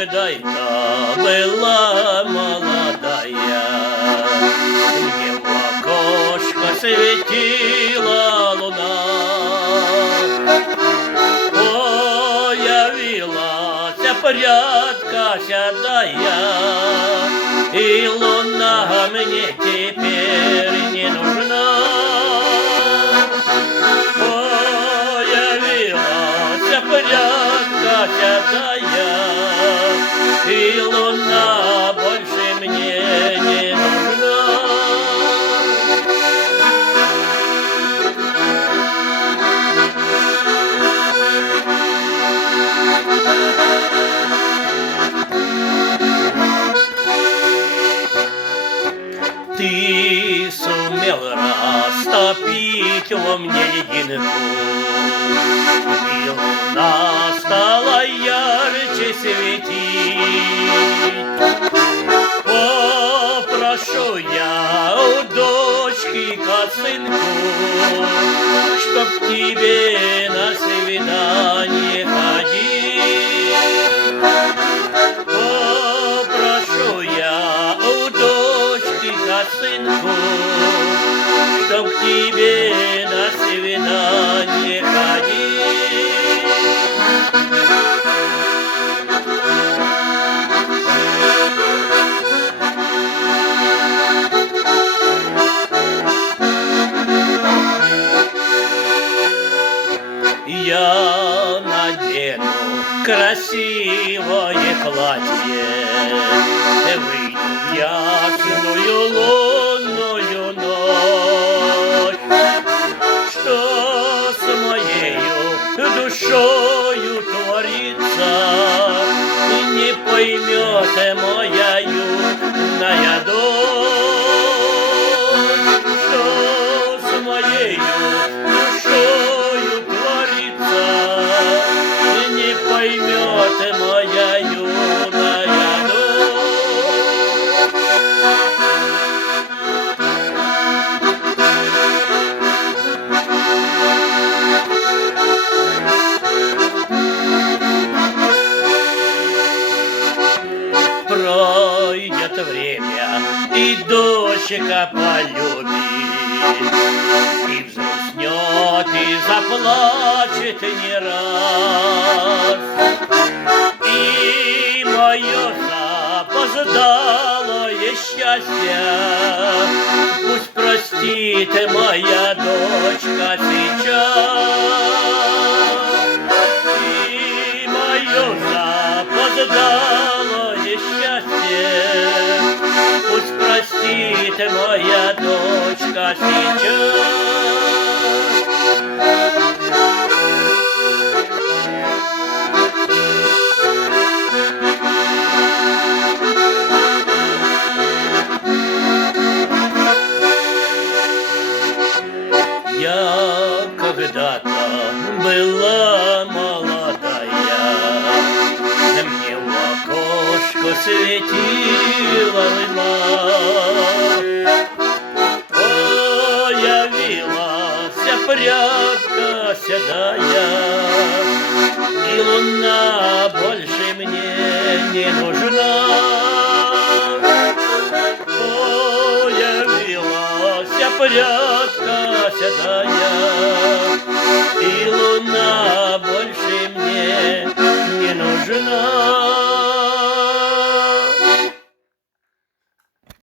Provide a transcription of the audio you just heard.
когда я была молодая, мне в окошко светила луна. Появилась прядка седая, и луна мне теперь не нужна. Появилась прядка седая, и луна больше мне не нужна. Ты сумел растопить во мне лединку, и луна стала ярче светить. Попрошу я у дочки косынку, чтоб к тебе на свидание ходить. Попрошу я у дочки косынку, чтоб к тебе на свидание ходить. Я надену красивое платье, выйду в ясную лунную ночь. Что с моею душою творится, не поймет моя юная дочь. Что с моею душою творится, не поймет моя юная дочь. Пройдет время, и дочка полюбит, и взгрустнет, и заплачет не раз. И мое запоздалое счастье пусть простит моя дочка сейчас. И мое запоздалое счастье пусть простит моя дочка сейчас. Я когда-то была молодая, мне в окошко светила луна. Появилась прядка седая, и луна больше мне не нужна. Появилась прядка седая, и луна больше мне не нужна.